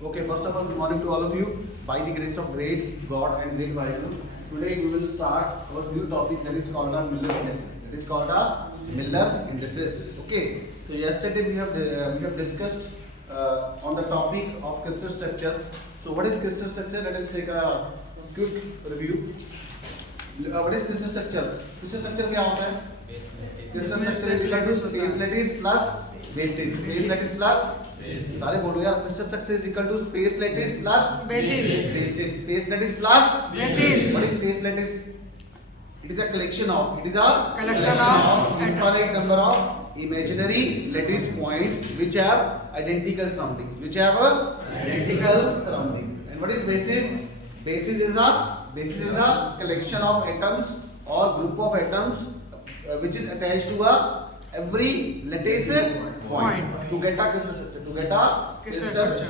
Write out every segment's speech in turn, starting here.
Okay, first of all, good morning to all of you. By the grace of great God and great Bible, today we will start our new topic that is called a Miller indices. That is called a Miller indices. Okay. So yesterday we have discussed on the topic of crystal structure. So what is crystal structure? Let us take a quick review. What is crystal structure? Crystal structure क्या होता है? Crystal structure is equal to space lattice plus basis. Space lattice plus सारे बोलो यार. Crystal structure is equal to space lattice plus basis. Basis. Space lattice plus basis. What is space lattice? It is a collection of. It is a collection of infinite number of imaginary lattice points which have identical surroundings. Which have a identical surrounding. And what is basis? Basis is a collection of atoms or group of atoms which is attached to a every lattice point to get a crystal structure. To get a crystal structure.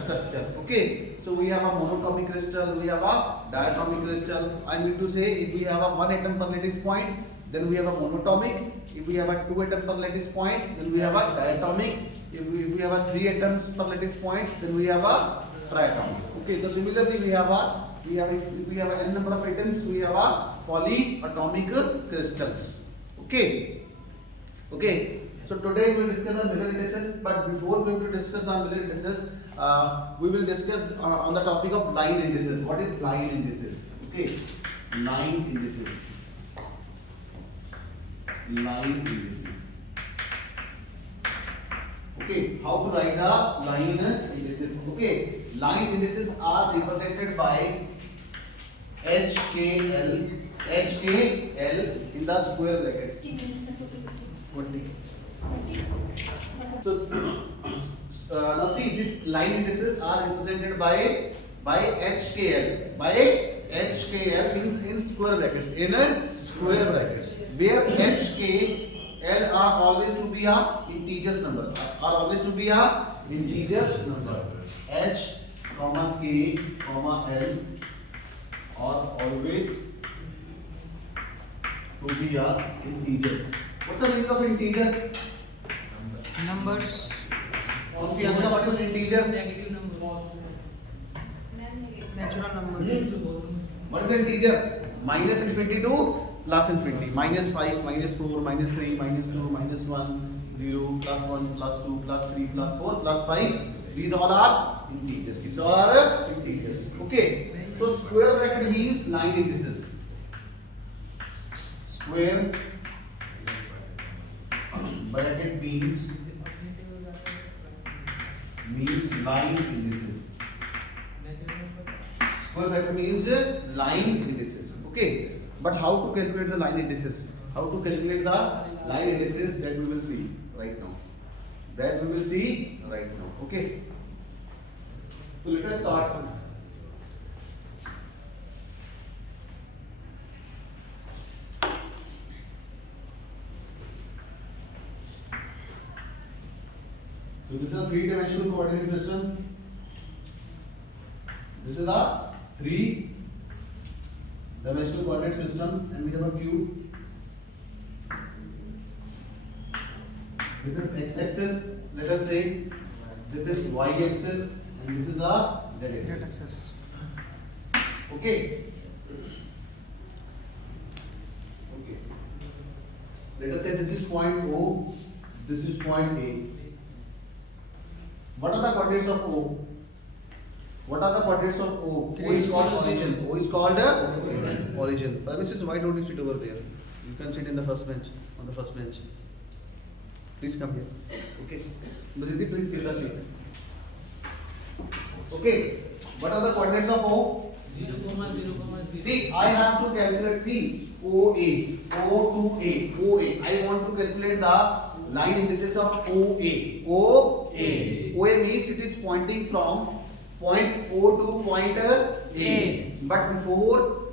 Okay. So we have a monatomic crystal. We have a diatomic crystal. I mean to say, if we have a one atom per lattice point, then we have a monatomic. If we have a two atom per lattice point, then we have a diatomic. If we have a three atoms per lattice point, then we have a triatomic. Okay. So similarly, if we have a n number of atoms, we have a polyatomic crystals. Okay. Okay. So today we will discuss the Miller indices, but before going to discuss the Miller indices, we will discuss on the topic of line indices. What is line indices? Okay. Line indices. Line indices. Okay. How to write the line indices? Okay. Line indices are represented by HKL in the square brackets. 20. So now see, these line indices are represented by HKL in square brackets, where HKL are always to be a integers number, H comma K comma L are always to be a integers. What's the meaning of integer? Numbers. Priyanka, what is integer? Natural numbers. What is the integer? Minus infinity to plus infinity. Minus 5, minus 4, minus 3, minus 2, minus 1, 0, plus 1, plus 2, plus 3, plus 4, plus 5. These all are integers. These all are integers. Okay. So square bracket means line indices. Square bracket means line indices. Square bracket means line indices. Okay. But how to calculate the line indices? That we will see right now. Okay. So let us start. So this is a three-dimensional coordinate system. This is a three-dimensional coordinate system, and we have a cube. This is x-axis. Let us say this is y-axis, and this is a z-axis. Okay. Let us say this is point O. This is point A. What are the coordinates of O? O is called origin. Origin. Mrs. Why don't you sit over there? You can sit in the first bench. On the first bench. Please come here. Okay. Mrs. please give the seat. Okay. What are the coordinates of O? 0, 0, See, I have to calculate. See, OA. O to A. OA. I want to calculate the line indices of OA. OA means it is pointing from point O to point A.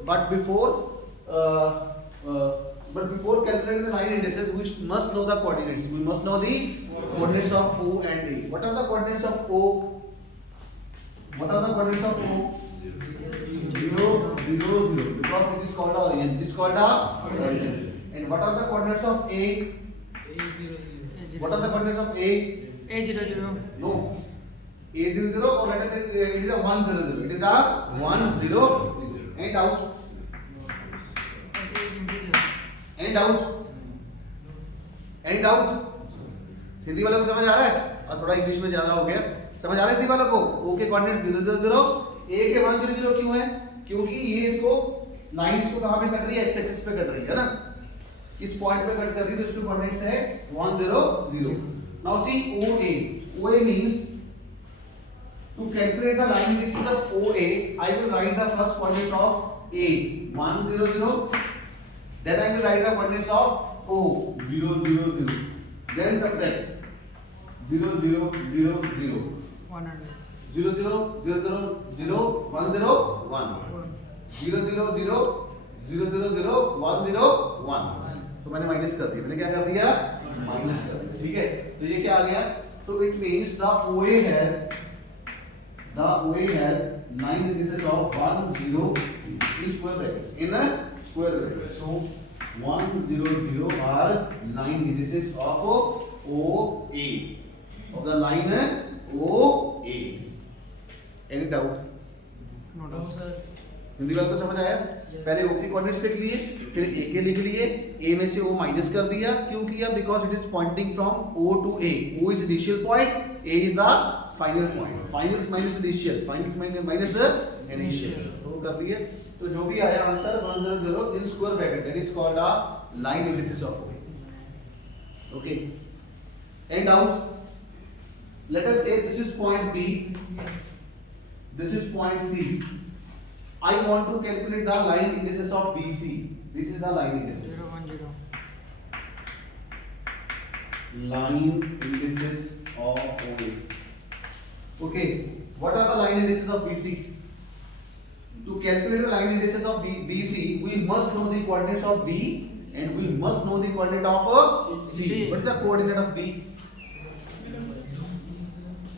But before calculating the line indices, we must know the coordinates. We must know the coordinates of O and A. What are the coordinates of O? 0, 0, 0. Because it is called origin. And what are the coordinates of A? A0, 0. What are the coordinates of A? A00. No. A00 or let us say it is a 100. It is a 100 and out. And out. And out. Hindi वालों को समझ आ रहा है? और थोड़ा English में ज्यादा हो गया। समझ आ रहा है हिंदी वालों को? O के कोऑर्डिनेट्स 0 0 0, A के 1 0 0 क्यों है? क्योंकि ये इसको लाइन इसको कहां पे कट रही है? एक्स एक्सिस पे कट रही है ना? इस पॉइंट पे कट कर रही है तो इसके कोऑर्डिनेट्स है 1 0 0. Now see OA. OA means to calculate the line indices of OA, I will write the first coordinates of A 1 0 0. Then I will write the coordinates of O 0 0 0. Then subtract 0 0 0 0. 100. 0 0 0 0 0 1 0 1. 0 0 0 0 0 0 1 0 1. तो मैंने minus कर दिया। मैंने क्या कर दिया? Minus कर दिया। ठीक है? तो ये क्या आ गया? So it means the OA has 9 indices of 1 0 in square brackets. In a square brackets. So 1 0 0 are 9 indices of OA. Of the line OA. Any doubt? No doubt. Hindi वालों को समझ आया? पहले O के कोऑर्डिनेट्स लिख लिए, फिर A के लिख लिए, A में से O माइनस कर दिया। क्यों किया? Because it is pointing from O to A. O is initial point, A is the final point. Final minus initial, final minus initial. तो कर दिए. तो जो भी आया answer 1 0 0 in square bracket, that is called a line indices of O. Okay. And out. Let us say this is point B, this is point C. I want to calculate the line indices of BC. This is the line indices. 0 1 0. Line indices of OA. Okay. What are the line indices of BC? To calculate the line indices of BC, we must know the coordinates of B and we must know the coordinate of C. What is the coordinate of B?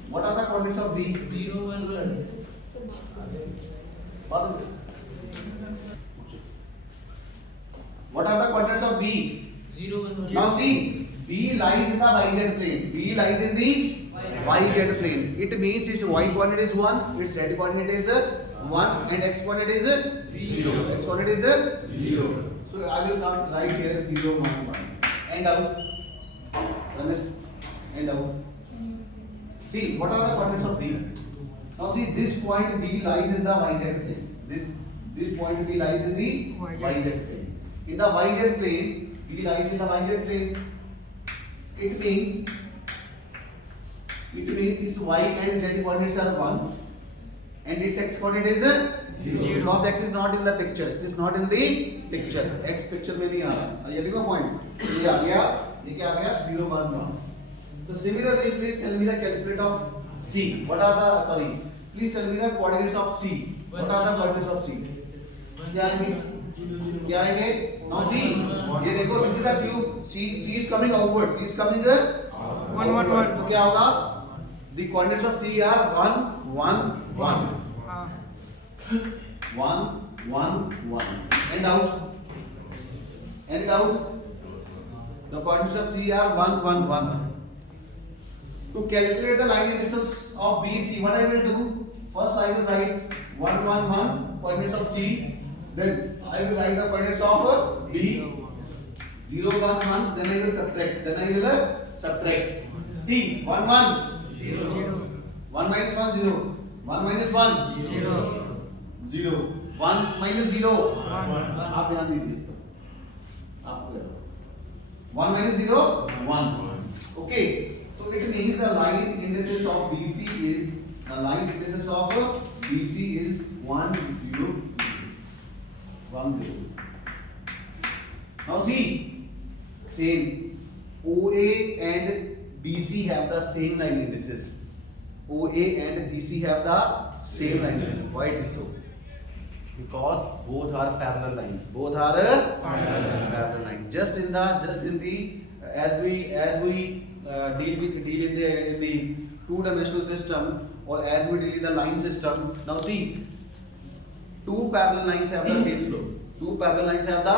What are the coordinates of B? 0 1 1. What are the coordinates of B? 0 1 1. Now see, B lies in the yz plane. B lies in the yz plane. It means its y coordinate is 1, its z coordinate is 1, and x coordinate is 0. X coordinate is 0. So I will come right here 0 1 1. And out. Ramesh. And out. See, what are the coordinates of B? Now see, this point B lies in the yz plane. This point B lies in the yz plane. In the yz plane, B lies in the yz plane. It means its y and z coordinates are 1, and its x coordinate is 0. Because x is not in the picture. It is not in the picture. X picture में नहीं आ रहा. ये देखो point. ये आ गया. ये क्या आ गया? 0 1 1. So similarly, please tell me the calculate of C. What are the please tell me the coordinates of C. What are the coordinates of C? क्या आएंगे? क्या आएंगे? Now see, ये देखो, this is a cube. C is coming outwards. C is coming 1 1 1. तो क्या होगा? The coordinates of C are 1 1 1. 1 1 1. And out. And out. The coordinates of C are 1 1 1. To calculate the line indices of BC, what I will do? First I will write 1 1 1 coordinates of C. Then I will write the coordinates of B. 0 1 1. Then I will subtract. See, 1 1 0 1 minus 1 0. 1 minus 1 0 0. 1 minus 0 1. आप ध्यान दीजिए इस तरफ. आप 1 minus 0 1. Okay. So it means the line indices of BC is 1 0 1 0. Now see, same OA and BC have the same line indices. OA and BC have the same line indices. Why it is so? Because both are parallel lines. Both are parallel lines. Just in the as we deal in the two-dimensional system, or as we deal in the line system. Now see, two parallel lines have the same slope. Two parallel lines have the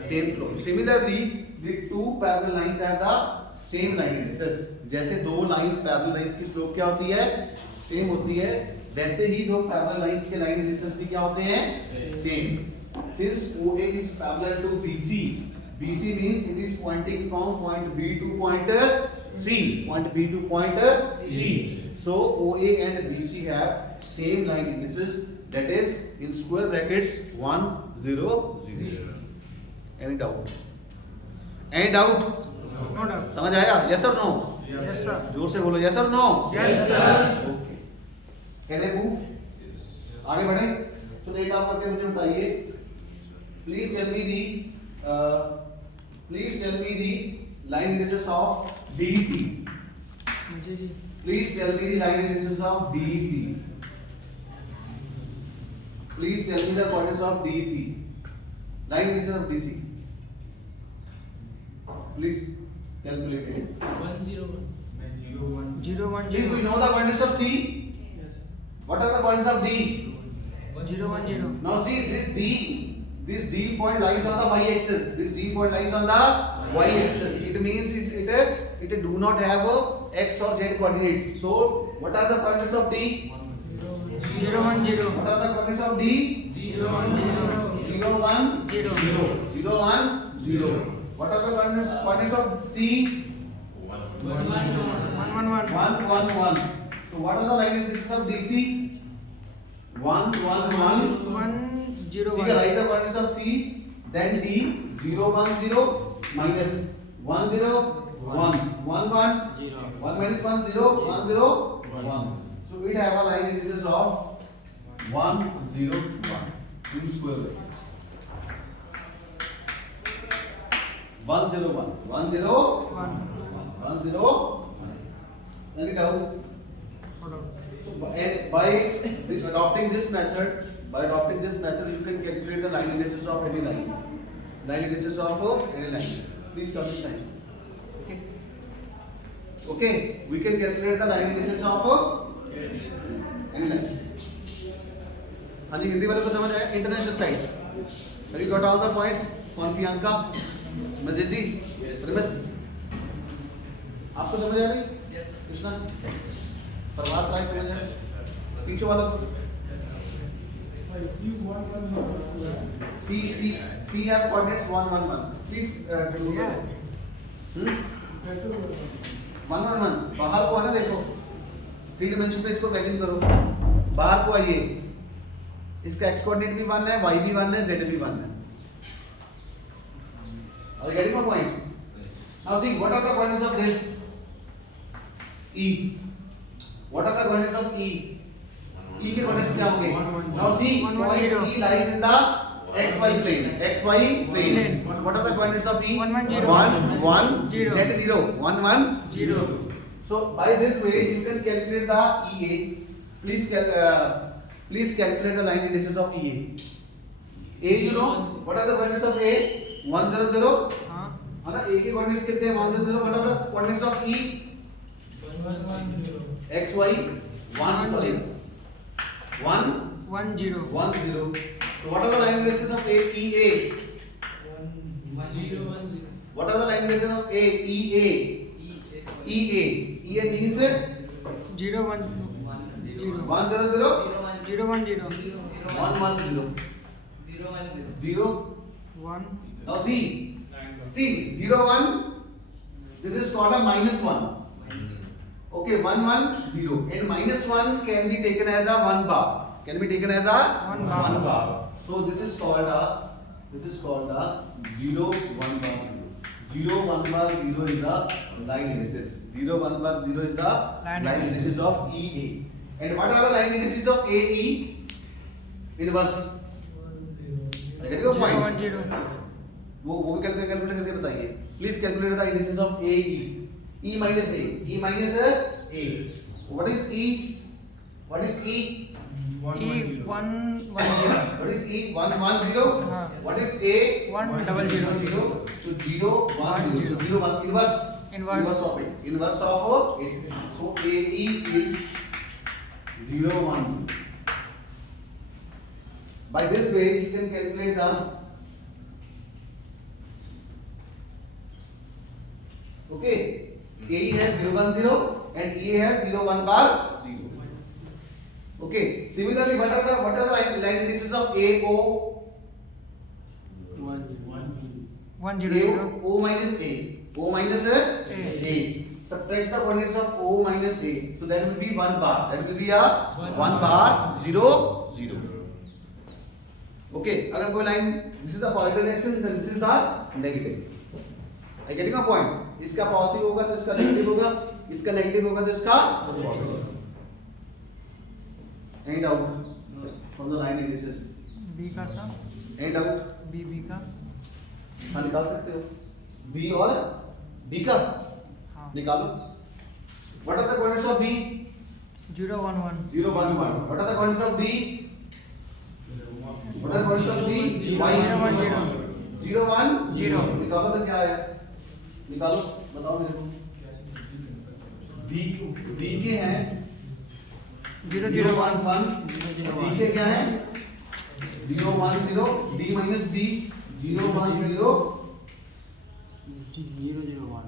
same slope. Similarly, the two parallel lines have the same line indices. जैसे दो line parallel lines की slope क्या होती है? Same होती है, वैसे ही दो पैरेलल लाइंस के लाइन रेडियस भी क्या होते हैं, same. Since OA is parallel to BC, BC means it is pointing from point B to point C, point B to point C. So OA and BC have same line indices, that is in square brackets 1 0 0. Any doubt? Any doubt? No doubt. समझ आया? Yes or no? Yes sir. जोर से बोलो, yes or no? Yes sir. Okay. Can I move? आगे बढ़े? तो एक आप करके मुझे बताइए। Please tell me the line indices of DEC. मुझे जी। Please tell me the line indices of DEC. Please tell me the coordinates of DEC. Line indices of DEC. Please calculate it. 101। 010। See, we know the coordinates of C. What are the coordinates of D? 010। Now see this D point lies on the y-axis. This D point lies on the y-axis. It means it do not have a x or z coordinates. So what are the coordinates of D? 010। What are the coordinates of D? 010। 0 1 0 0 1 0. What are the coordinates of C? 111। 1 1 1. So what are the line indices of DC? 1 1 1. 101। ठीक है, write the coordinates of C, then D 0 1 0 minus 1 0 1 1 1 1 minus 1 0 1 0 1. So we have a line indices of 1 0 1 in square brackets. 1 0 1 1 0 1 0 any doubt? No doubt. So by adopting this method, you can calculate the line indices of any line. Line indices of any line. Please come this time. Okay. Okay. We can calculate the line indices of any line. हाँ जी, हिंदी वाले को समझ आया? International side. Have you got all the points? कौन सी अंक का? मजीद जी? रमेश? आपको समझ आया भाई? कृष्णा? प्रभात राय समझ आया? पीछे वाला को? C have coordinates 1 1 1. Please do that. 1 1 1. बाहर को आना देखो. 3 dimension पे इसको वैल्यू करो. बाहर को आइए. इसका x कोऑर्डिनेट भी 1 है, y भी 1 है, z भी 1 है. Are you getting my point? Now see, what are the coordinates of this? E. What are the coordinates of E? E के coordinates क्या होंगे? Now see, point E lies in the xy plane. XY plane. What are the coordinates of E? 1 1 0 1 1 0 z 0 1 1 0. So by this way you can calculate the EA. Please calculate the line indices of EA. A you know what are the coordinates of A? 1 0 0. हाँ। है ना? A के coordinates कितने हैं? 1 0 0. What are the coordinates of E? 110। X Y 1 sorry 1 1 0। 1 0. So what are the line indices of A E A? 1 What are the line indices of A E A? E A. E A means 0 1 0। 1 0 0 0 1 0। 1 1 0 0. 1 Now see 0 1. This is called a minus 1. Okay, 1 1 0 and minus 1 can be taken as a 1 bar. Can be taken as a 1 bar. 1 bar. So this is called a 0 1 bar 0. 0 1 bar 0 is the line indices. 0 1 bar 0 is the Line line indices of EA. And what are the line indices of AE? Inverse. Get your 0 point? 1 0। वो भी calculate करके बताइए. Please calculate the indices of AE. E minus A. E minus A. What is E? What is E? E 1 1 0। What is E? 1 1 0. हाँ। What is A? 1 0 0। 0. So 0 1 0. 0 1 inverse. Inverse of it. Inverse of it. So AE is 0 1 0. By this way you can calculate the okay. AE has 0 1 0 and EA has 0 1 bar 0. Okay. Similarly, what are the line indices of A, O? 1 0 0. O minus A. O minus A. Subtract the coordinates of O minus A. So that will be 1 bar. That will be a 1 bar 0 0. Okay. अगर कोई line, this is the positive direction, then this is the negative. I getting a point? इसका positive होगा तो इसका negative होगा, इसका negative होगा तो इसका positive. End out from the line indices. B का सर. End out. B का. हाँ निकाल सकते हो. B और D का हाँ. निकालो. What are the coordinates of B? 0 1 1. 0 1 1. What are the coordinates of D? What are the coordinates of D? 0 Y. 1 0. 0 1 0. निकालो तो क्या है? निकालो बताओ मेरे को. B के हैं 0 0 0 1 1. D के क्या हैं? 0 1 0. D minus B 0 1 0. 0 0 1.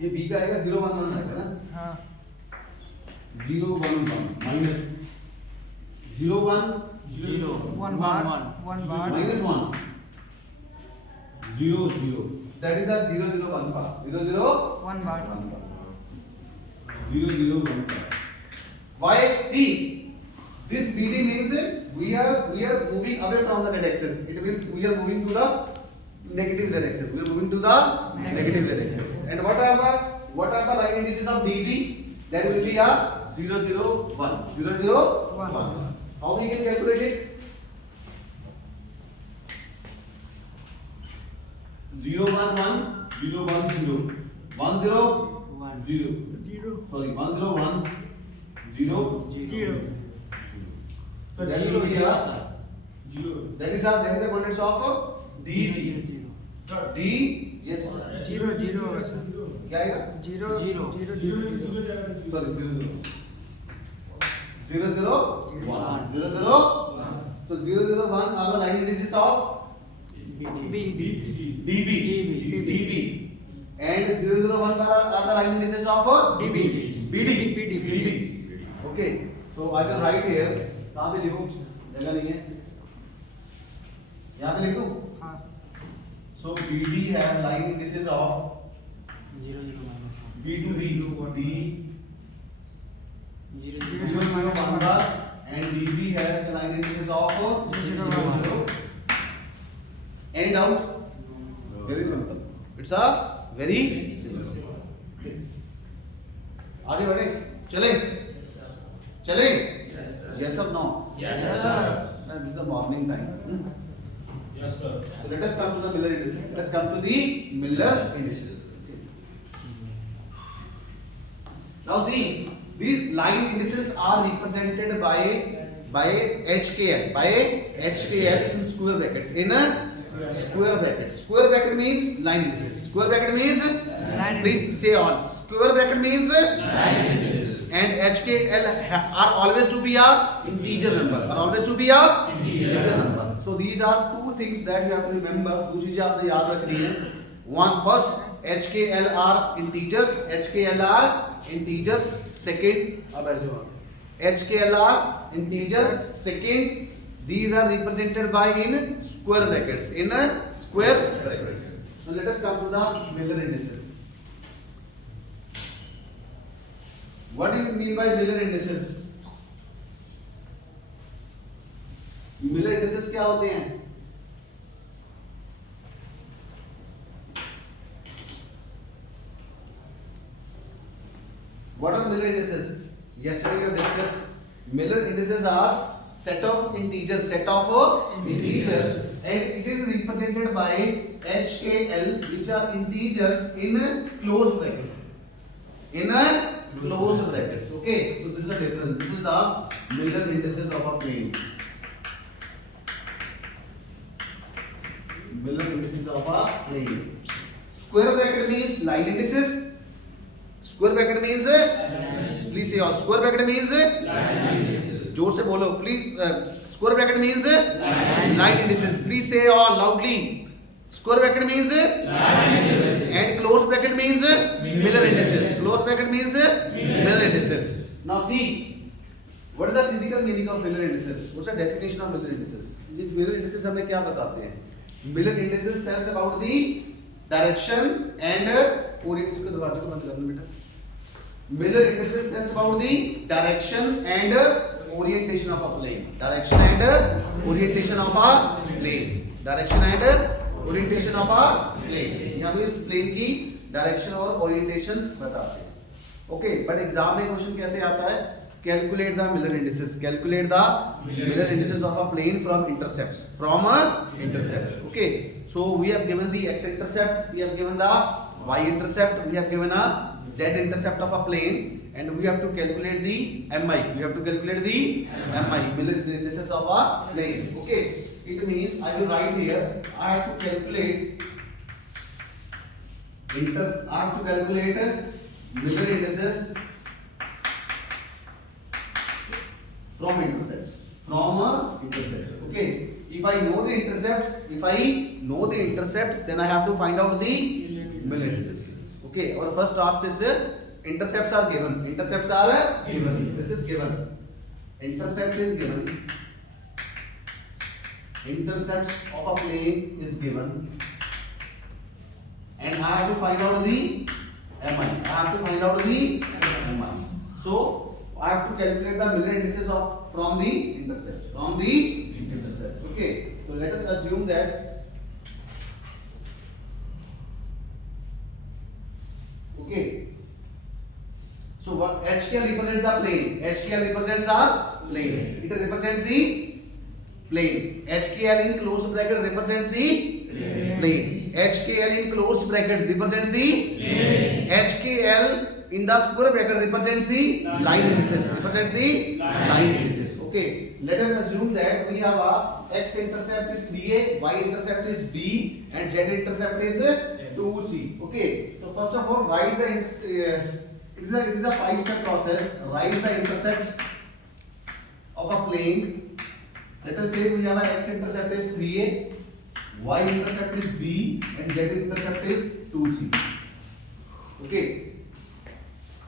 ये B का आएगा 0 1 1 आएगा ना. हाँ. 0 1 1 minus 0 1 1 bar. 1 bar. minus 1 0 0. That is a 0 0 1 bar. 0 0 1 bar. 1 bar. 0 0 1 bar. Why? See, this BD means we are moving away from the z axis. It means we are moving to the negative z axis. We are moving to the negative z axis. And what are the line indices of DB? That will be a 0 0 1. 0 0 1. How we can calculate it? 0 1 1 0 1 0 1 0 0. Sorry, 1 0 1 0 0. That will be a that is the coordinates of DB. D yes. 0 0 होगा sir. क्या आएगा? 0 0 0 0 Sorry 0 0 0 1 0 0 so 0 0 1 are the line indices of DB and 0 0 1 are the line indices of BD. Okay, so I will write here. कहाँ पे लिखूं? जगह नहीं है. यहाँ पे लिख दूं? हाँ. So BD have line indices of B to D, D 0 0 1 bar and DB has the line indices of 0 0. End out. Very simple. It's a very simple. आगे बढ़े. चले. Yes or no? Yes, sir. This is the morning time. Yes, sir. So let us come to the Miller indices. Let us come to the Miller indices. Now see, these line indices are represented by HKL. By HKL in square brackets. In a square brackets. Square bracket means line indices. Square bracket means please say all. Square bracket means Line indices. and HKL are always to be a integer number. Are always to be a integer number. So these are two things that you have to remember. दो चीजें आपने याद रखनी है. One first HKL are integers. HKL are integers. Second HKL are integers. Second, these are represented by in square brackets. In a square brackets. So let us come to the Miller indices. What do you mean by Miller indices? Miller indices क्या होते हैं? What are Miller indices? Yesterday we have discussed. Miller indices are set of integers, and it is represented by HKL, which are integers in close brackets. In a close brackets. Okay, so this is the difference. This is the Miller indices of a plane. Miller indices of a plane. Square bracket means line indices. Square bracket means please say all. Square bracket means जोर से बोलो please. Square bracket means line indices. Please say all loudly. Square bracket means and close bracket means Miller indices. Close bracket means Miller indices. Now see, What is the physical meaning of Miller indices? What's the definition of Miller indices? ये Miller indices हमें क्या बताते हैं? Miller indices tells about the direction and इसको दरवाजे को बंद करना बेटा. Miller indices tells about the direction and orientation of a plane. Direction and orientation of a plane. Direction and orientation of a plane. यहाँ पे इस plane की direction और orientation बताते हैं. Okay, but exam में question कैसे आता है? Calculate the Miller indices. Calculate the Miller indices of a plane from intercepts. From a intercept. Okay. So we have given the x-intercept. We have given the y-intercept. We have given a z-intercept of a plane, and we have to calculate the mi. We have to calculate the mi. Miller indices of a planes. Okay. It means I will write here. I have to calculate Miller indices from intercepts. From a intercept. Okay. If I know the intercept, then I have to find out the Miller indices. Okay. Our first task is intercepts are given. Intercepts are given. This is given. Intercept is given. Intercepts of a plane is given. And I have to find out the mi. I have to find out the mi. So I have to calculate the Miller indices from the intercepts. From the intercept. Okay. So let us assume that. Okay. So what HKL represents the plane. HKL represents the plane. It represents the plane. HKL in closed bracket represents the plane. HKL in closed bracket represents the plane. HKL in the square bracket represents the line indices. Represents the line indices. Okay. Let us assume that we have a x-intercept is 3a, y-intercept is b, and z-intercept is 2c. Okay. So first of all, write the it is a 5-step process. Write the intercepts of a plane. Let us say we have a x-intercept is 3a, y-intercept is b, and z-intercept is 2c. Okay.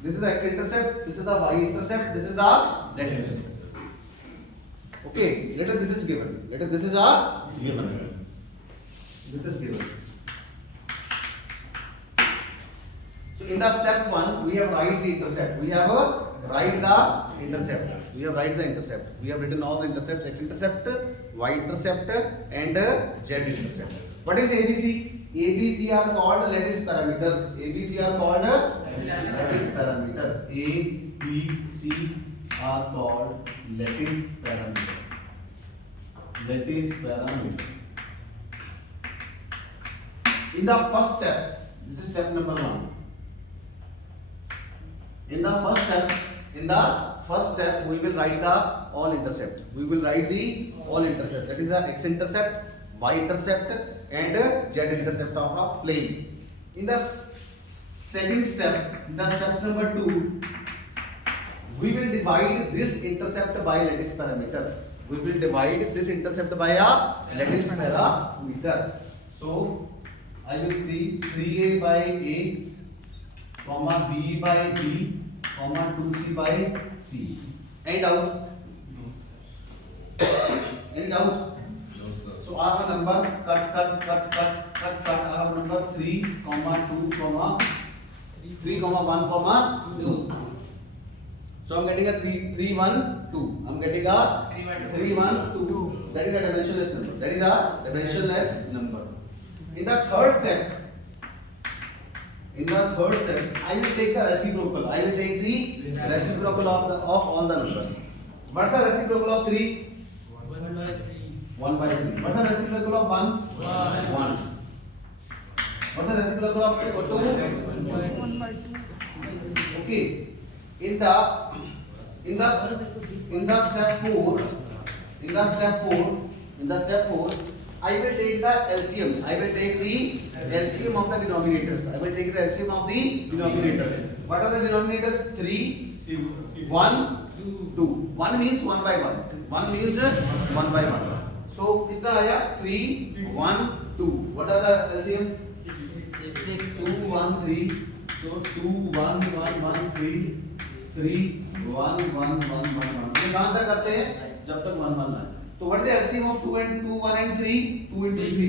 This is the x-intercept, this is the y-intercept, this is the z-intercept. Okay, let us this is given. Let us this is a given. This is given. So in the step 1, we have write the intercept. We have write the intercept. We have write the intercept. We have written all the intercepts: x-intercept, y-intercept, and z-intercept. What is ABC? ABC are called lattice parameters. ABC are called lattice parameter. A, B, C are called lattice parameter. Lattice parameter. In the first step, this is step number 1. In the first step, we will write the all intercept. We will write the all intercept. That is the x-intercept, y-intercept, and z-intercept of a plane. In the second step, in the step number 2, we will divide this intercept by lattice parameter. We will divide this intercept by a lattice parameter. So I will see 3a by a, comma b by b, comma 2c by c. Any doubt? Any doubt? No, sir. So I have a number cut. I have a number 3, 2, 3, 1, 2. So I'm getting a 3, 1, 2. I'm getting a 3, 1, 2. That is a dimensionless number. That is a dimensionless number. In the third step, I will take the reciprocal. I will take the reciprocal of all the numbers. What's the reciprocal of 3? 1 by 3. What's the reciprocal of 1? 1. What's the reciprocal of 2? 1 by 2. Okay. In the step 4, I will take the LCM. I will take the LCM of the denominators. I will take the LCM of the denominator. What are the denominators? 3, 1, 2. 1 means 1 by 1. 1 means 1 by 1. So कितना आया? 3, 1, 2. What are the LCM? 2, 1, 3. So 2, 1, 1, 1, 3, 3, 1 1 1 1 1 ये कहां तक करते हैं जब तक 1 1 आए तो what is the LCM of 2 and 2 1 and 3 2 into 3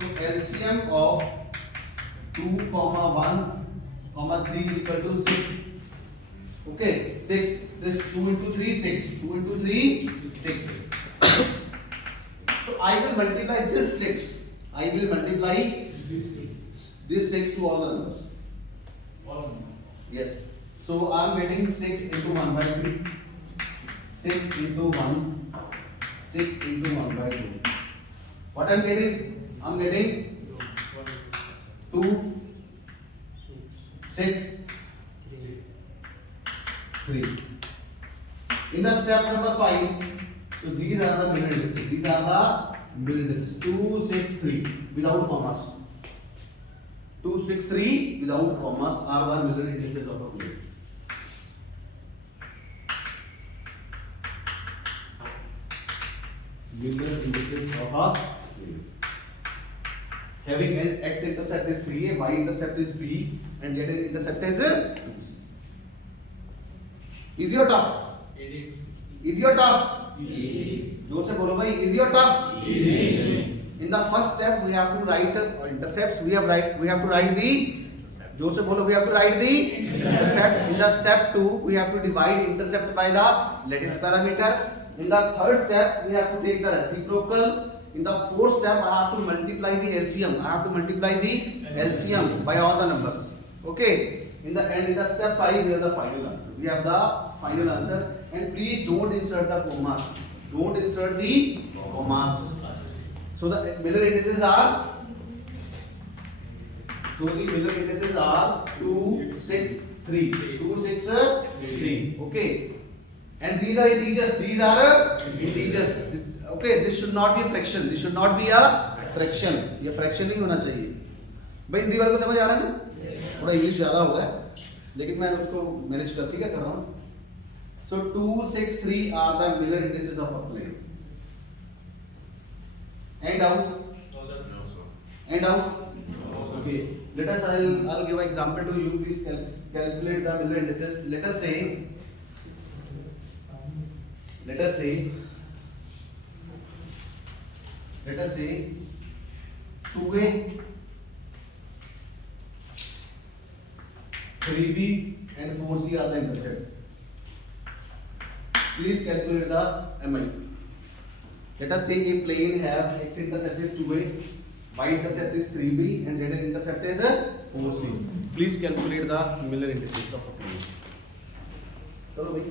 so LCM of 2 1 3 is equal to 6 okay 6 this 2 into 3 6 2 into 3 6 so I will multiply this 6 I will multiply this 6 to all the numbers yes so I am getting 6 into 1 by 3 6 into 1 6 into 1 by 2 what I am getting I am getting 2 6 3 in the step number 5 so these are the middle indices 2 6 3 without commas 2 6 3 without commas are the middle indices of a plane middle indices of a plane having an x intercept is 3a y intercept is b and z intercept is 2c easy or tough easy or tough जोर से बोलो भाई easy or tough in the first step we have to write intercepts we have to write the जोर से बोलो we have to write the intercept in the step 2 we have to divide intercept by the lattice parameter in the third step we have to take the reciprocal in the fourth step I have to multiply the LCM by all the numbers okay in the end in the step 5 we have the final answer and please don't insert the commas so the middle indices are 2 6 3 okay and these are integers okay this should not be a fraction ये fraction नहीं होना चाहिए भाई हिंदी वाले को समझ आ रहा है ना थोड़ा इंग्लिश ज्यादा हो रहा है लेकिन मैं उसको मैनेज करके क्या कर रहा हूँ so 2 6 3 are the middle indices of a plane and out okay let us I'll give an example to you please calculate the middle indices let us say 2a 3b and 4c are the intercept please calculate the MI let us say a plane have x intercept is 2a y intercept is 3b and z intercept is 4c please calculate the Miller indices of a plane चलो भाई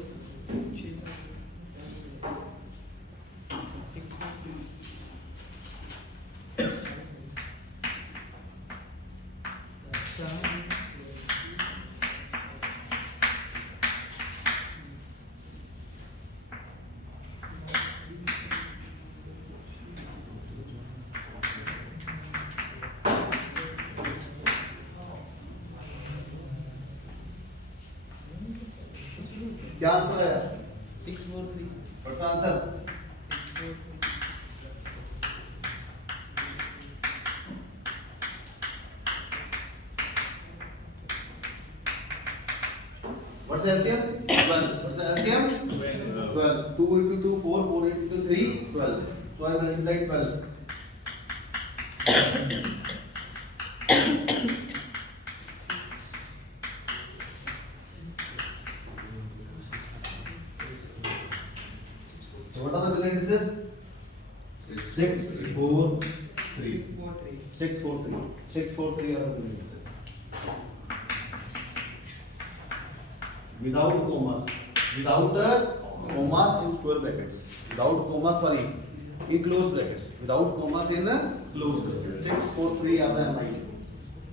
क्या answer है 643 what's answer 643 what's the LCM 12 what's the LCM 12 2 into 2 4 4 into 3 12 so I will multiply 12 what are the middle indices 6 4 3 643 are the middle indices without commas in square brackets without commas sorry in closed brackets without commas in closed brackets 643 are the MI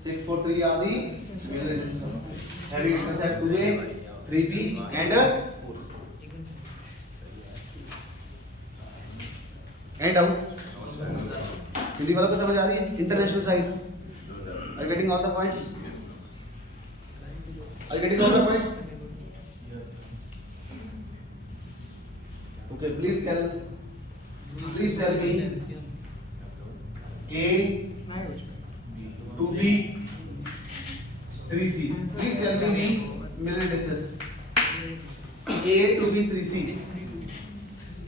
643 are the middle indices having intercept 2a 3b and 4c and out Hindi वालों को समझ आ रही है international side are you getting all the points okay please tell me A 2B 3C please tell me the middle indices A to B 3C.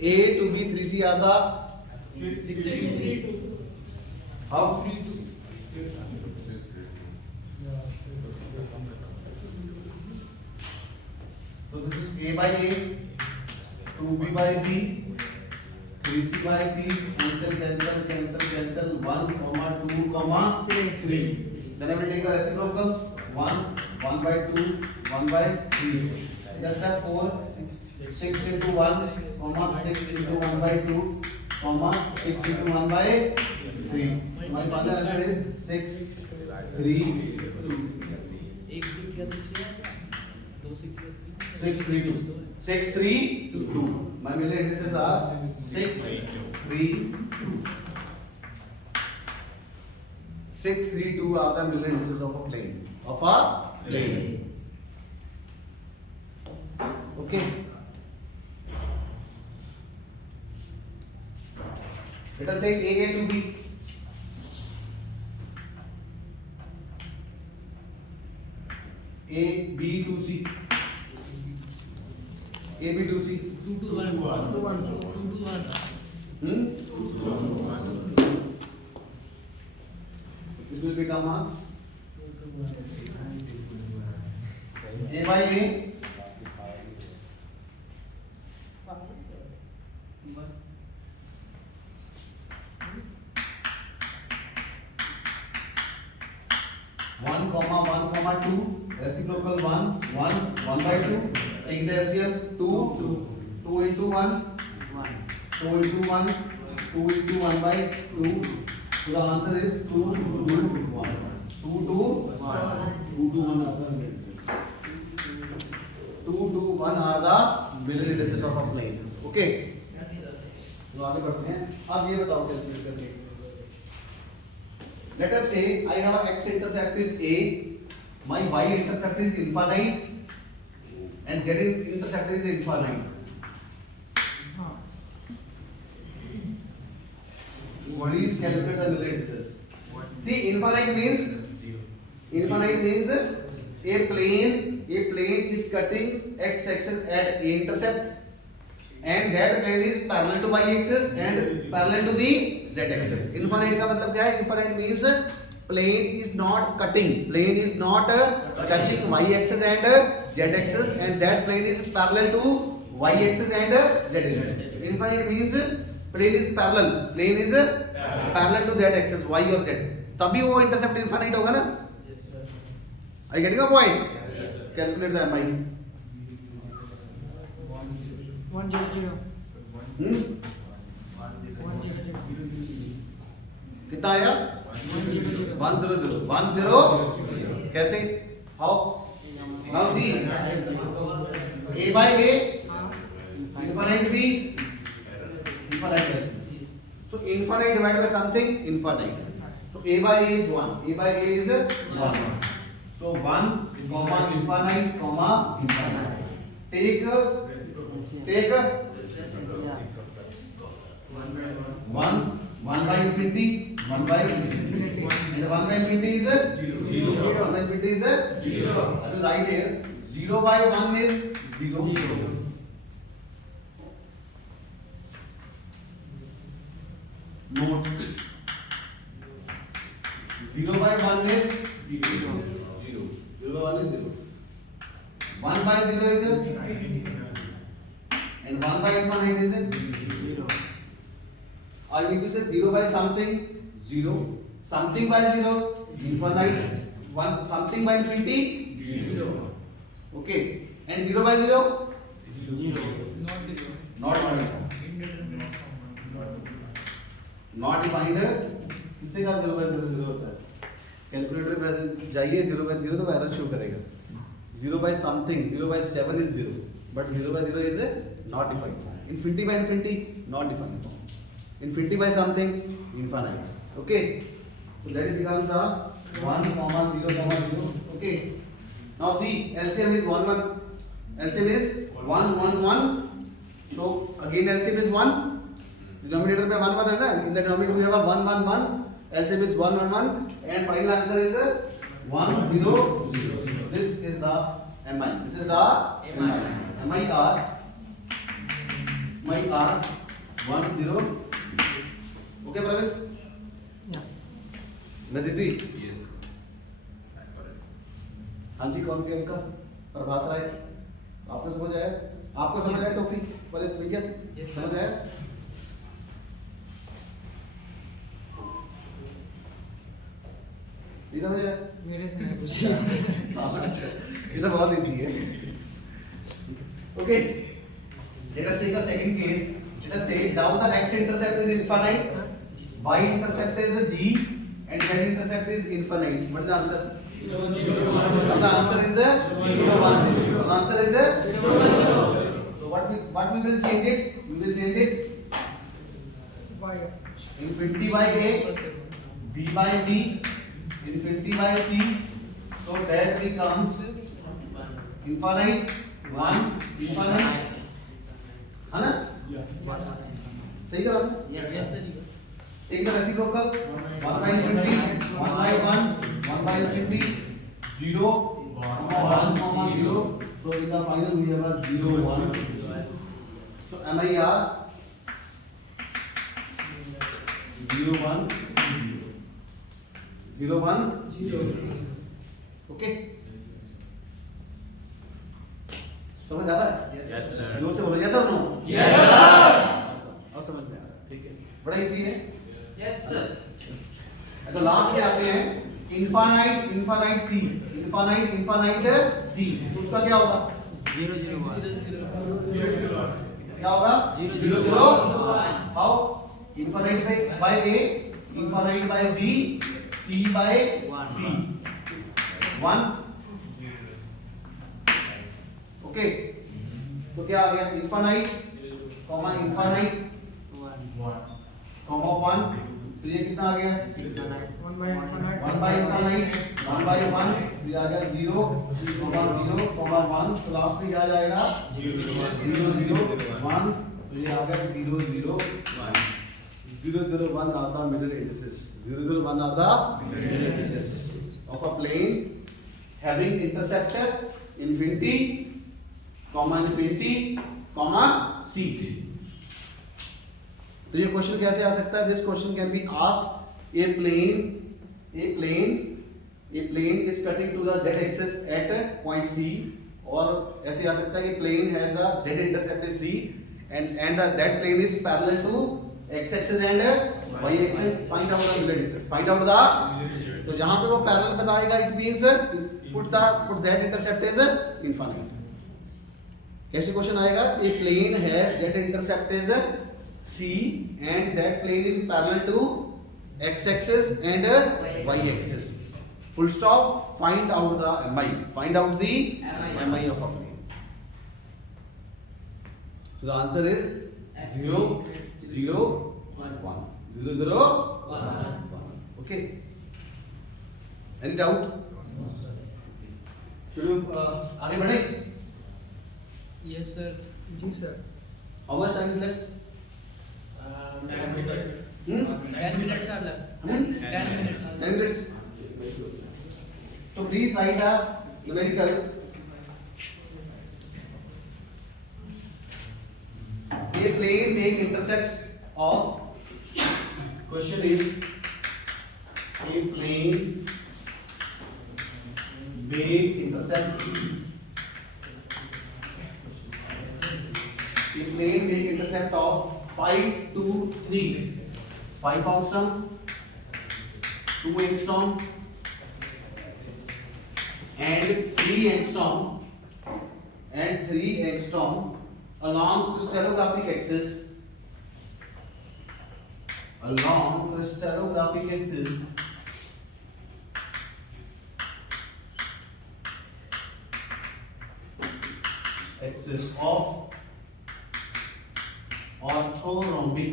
A to B 3C are the how? So this is A by A, 2B by B, 3C by C, cancel, 1, 2, 3. Then I will take the reciprocal, 1 by 2, 1 by 3. Just have 4, 6 into 1, 6 into 1 by 2, 6 into 1 by 3. My final answer is 6, 3, 2. 6, 3, 2. 6, 3, 2. My million indices are 6, 3, 2. 6, 3, 2 are the million indices of a plane. Okay. Let us say A to B. A B to C. A B to C. 2 to 1. 2 to 1. 2 to 1. This will become A by A. One comma 2, reciprocal 1 by 2. Take the LCM 2 into 1, 2 into 1, 2 into 1 by 2. So the answer is 2 to 1. 2 to 1 are the million indices. 2 to 1 are the million indices of a plane. Okay. तो आगे बढ़ते हैं. अब ये बताओ calculate करके. Let us say I have a x intercept is A, my y intercept is infinite, and z intercept is infinite. Please calculate the million indices. See, infinite means a plane is cutting x axis at A intercept, and that plane is parallel to y axis and parallel to the z axis. Infinite का मतलब क्या है? Infinite means plane is not cutting, plane is not touching y axis and z axis, and that plane is parallel to y axis and z axis. Infinite means plane is parallel to that axis y और z. तभी वो intercept infinite होगा ना? Are you getting a point? Calculate the MI. 1 0 0. कितना आया? 100. कैसे? How? Now see. A by A, infinite B, infinite by C. So infinite divided by something infinite. So A by A is 1. A by A is 1. So 1, infinite. Take 1 by infinity, 1 by infinity, and 1 by infinity is 0. 1 by infinity is 0. I will write here 0 by 1 is 0. Note 0 by 1 is 0. 0 by 1 is 0. 1 by 0 is 0. And 1 by infinite is 0. I need to say 0 by something 0. Something by 0 infinite. Something by infinity 0. Okay. And 0 by 0? 0. Not defined. Not defined. किससे का 0 by 0 होता है? Calculator पे जाइए 0 by 0 तो error show करेगा. 0 by something, 0 by 7 is 0. But 0 by 0 is not defined form. Infinity by infinity, not defined form. Infinity by something, infinite. Okay. So that becomes a 1, 0, 0. Okay. Now see, LCM is 1, 1. LCM is 1, 1, 1. So again LCM is 1. Denominator पे 1, 1 है ना? In the denominator we have a 1, 1, 1. LCM is 1, 1, 1. And final answer is 1, 0, 0. This is the MI. This is the MI. MIR 1 0. Okay, Pravesh? Yeah. Nazizi? Yes. हाँ जी, कौन सी अंक? प्रभात राय। आपको समझ आया? आपको समझ आया टोपी वाले भैया? Yes, sir. समझ आया? ये समझ आया? मेरे से नहीं पूछा अच्छा, ये तो बहुत इजी है। Okay. Let us take a second case. Let us say now the x-intercept is infinite, y-intercept is d, and z-intercept is infinite. What is the answer? Now the answer is 0, 1, 0. The answer is 0, 1, 0. So what we will change it? We will change it Why? infinity by a, b by b, infinity by c. So that becomes infinite, 1, infinite. है ना? सही करो। Yes, sir. एक तरह से local 1 by infinity 1 by 1 1 by infinity 0 1 0. So in the final we have a 0 1. So MIR 0 1 0 1 0. Okay, समझ आ रहा है? Yes, sir. जोर से बोलो यस और नो। Yes, sir. अब समझ में आ रहा है, ठीक है, बड़ा इजी है। Yes, sir. तो लास्ट में आते हैं इनफाइनाइट इनफाइनाइट सी, इनफाइनाइट इनफाइनाइट सी, तो उसका क्या होगा? 0 0 1 क्या होगा? 0 0 0 how? Infinite by A, infinite by B, C by C 1. Okay, तो क्या आ गया? इनफाइनाइट कॉमा इनफाइनाइट 1 कॉमा 1, तो ये कितना आ गया? 1 by infinite 1 by infinite 1 by 1, ये आ गया 0 कॉमा 1, तो लास्ट में क्या आ जाएगा? 0 0 1, तो ये आ गया 0 0 1 are the middle indices. 0 0 1 are the middle indices of a plane having interceptor infinity, comma c. तो ये क्वेश्चन कैसे आ सकता है? This question can be asked a plane is cutting to the z axis at point c, और ऐसे आ सकता है कि plane has the z intercept is c and that plane is parallel to x axis and y axis. Find out the middle indices. Find out the, तो जहां पे वो पैरेलल बताएगा it means put that intercept is infinite. कैसे question आएगा? A plane has z intercept is c and that plane is parallel to x axis and y axis. Full stop. Find out the mi. Find out the mi of a plane. So the answer is 0 0 1 0 0 1. Okay. Any doubt? Should we आगे बढ़े? Yes, sir. Ji sir. How much time is left? 10 minutes. 10 minutes are left. 10 minutes. 10 minutes. So please write a numerical. A plane make intercepts of. Question is, a plane make intercept. A plane make intercept of 5 to 3. 5 angstrom, 2 angstrom, and 3 angstrom, along crystallographic axis. Along crystallographic axis of orthorhombic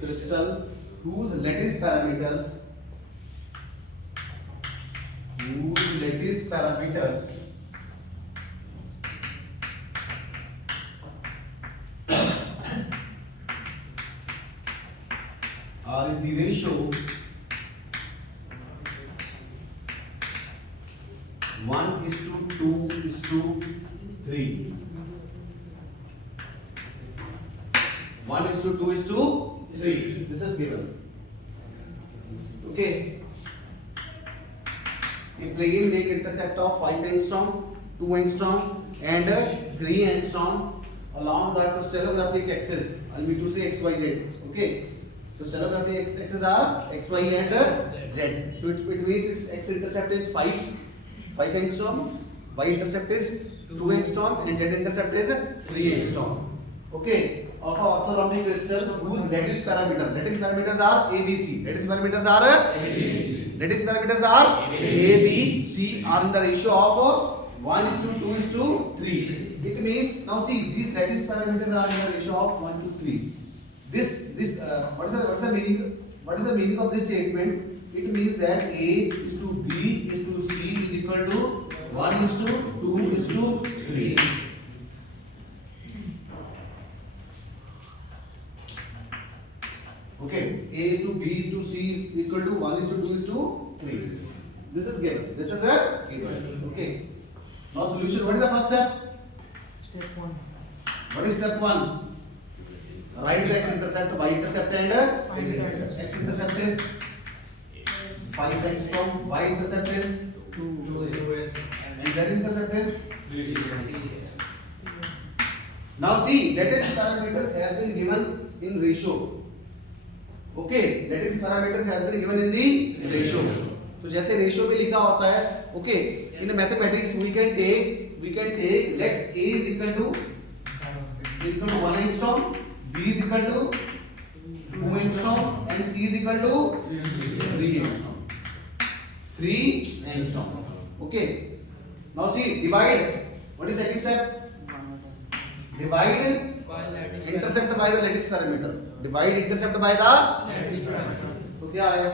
crystal whose lattice parameters are in the ratio 1:2:3. 1:2:3. This is given. Okay. A plane make intercept of 5 angstrom, 2 angstrom, and 3 angstrom along the crystallographic axis. I mean to say x, y, z. Okay. So crystallographic axes are x, y, and z. So it means its x intercept is 5 angstrom, y intercept is 2 angstrom, and z intercept is 3 angstrom. Okay. Of our orthorhombic crystal whose lattice parameters are ABC. Lattice parameters are A, B, C are in the ratio of 1:2:3. It means now see these lattice parameters are in the ratio of 1:3. What is the meaning? What is the meaning of this statement? It means that A is to B is to C is equal to 1:2:3. Okay, A is to B is to C is equal to 1:2:3. This is given. This is a given. Okay. Now solution. What is the first step? Step 1. What is step 1? Write the x intercept, y intercept, and Find the x intercept is 5 angstrom, y intercept is 2. and z intercept is. Now see, lattice parameters has been given in ratio. Okay, lattice parameters has been given in the ratio. तो जैसे ratio पे लिखा होता है, okay, in mathematics we can take let A is equal to 1 angstrom, B is equal to 2 angstrom, and C is equal to 3 angstrom. 3 angstrom. Okay. Now see, divide. What is second step? Divide intercept by the lattice parameter. Divide intercept by the lattice parameter. तो क्या आया?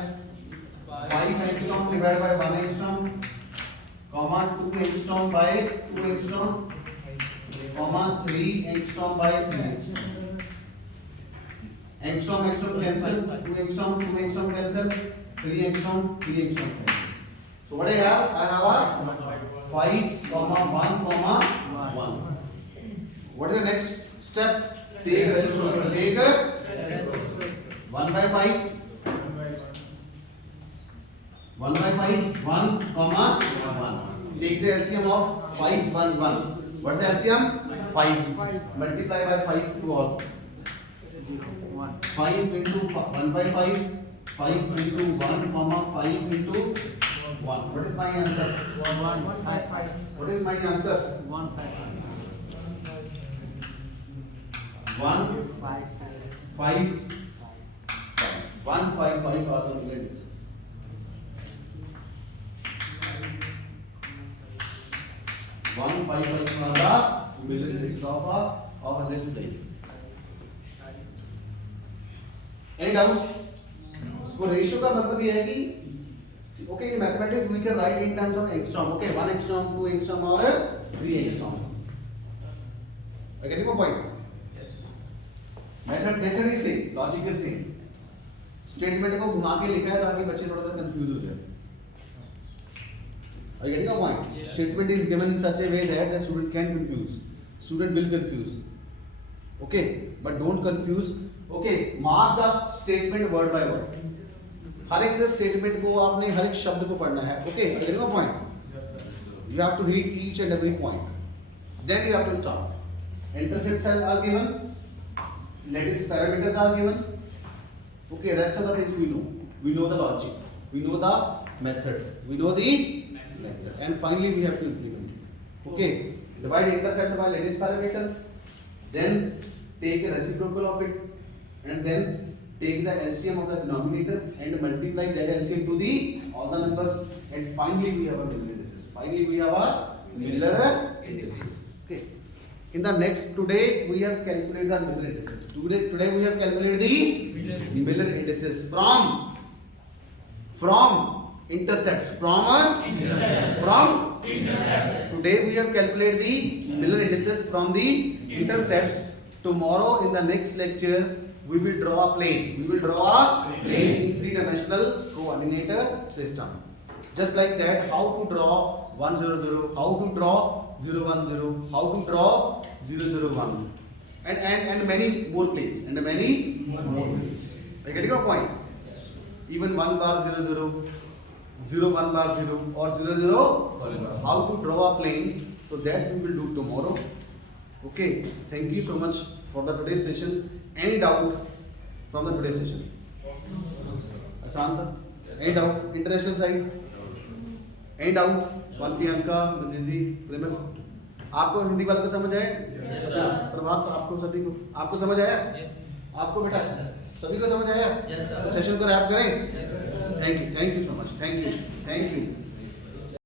5 angstrom divided by 1 angstrom, comma 2 angstrom by 2 angstrom, comma 3 angstrom by 3 angstrom. Angstrom cancel, 2 angstrom cancel, 3 angstrom cancel. So what I have? I have a 5, 1, 1. What is the next step? Take reciprocal. Take 1 by 5. 1 by 5, 1, 1. Take the LCM of 5, 1, 1. What is the LCM? 5. Multiply by 5 to all. 5 into 1 by 5, 5 into 1, 5 into 1. What is my answer? 155. What is my answer? 155. 155 are the Miller indices. 155 are the Miller indices of a list plane. Any doubt? So ratio का मतलब ये है कि okay in mathematics we can write in terms of angstrom. Okay, 1 angstrom, 2 angstrom or 3 angstrom. Are you getting my point? Method is same, logic is same. Statement को घुमा के लिखा है ताकि बच्चे थोड़ा सा कंफ्यूज हो जाए. Are you getting your point? Yes. Statement is given in such a way that the student can confuse. Student will confuse. Okay, but don't confuse. Okay, mark the statement word by word. हर एक statement को आपने हर एक शब्द को पढ़ना है. Okay, are you getting your point? You have to read each and every point. Then you have to start. Intercepts are given. Lattice parameters are given. Okay, rest of the things we know. We know the logic. We know the method. We know the method. And finally we have to implement it. Okay, divide intercept by lattice parameter. Then take a reciprocal of it. And then take the LCM of the denominator and multiply that LCM to the all the numbers. And finally we have a Miller indices. Finally we have a Miller indices. Okay. In the next today we have calculated the Miller indices. Today we have calculated the Miller indices from intercepts. Today we have calculated the Miller indices from the intercepts. Tomorrow in the next lecture we will draw a plane. We will draw a plane in 3-dimensional coordinator system. Just like that, how to draw 100, how to draw 010, how to draw 001, and many more planes, and many more planes. Are you getting your point? Even 1 bar 00, 01 bar 0, or 00 bar. How to draw a plane? So that we will do tomorrow. Okay. Thank you so much for the today's session. Any doubt from the today's session? Asanta? Any doubt? International side? Any doubt? One Priyanka, Mizizi, Primus. आपको हिंदी वाले को समझ आया? Yes, sir. प्रभात आपको सभी को आपको समझ आया? Yes. आपको बेटा Yes, sir. सभी को समझ आया? Yes, sir. तो सेशन को रैप करें? Yes, sir. Thank you so much, thank you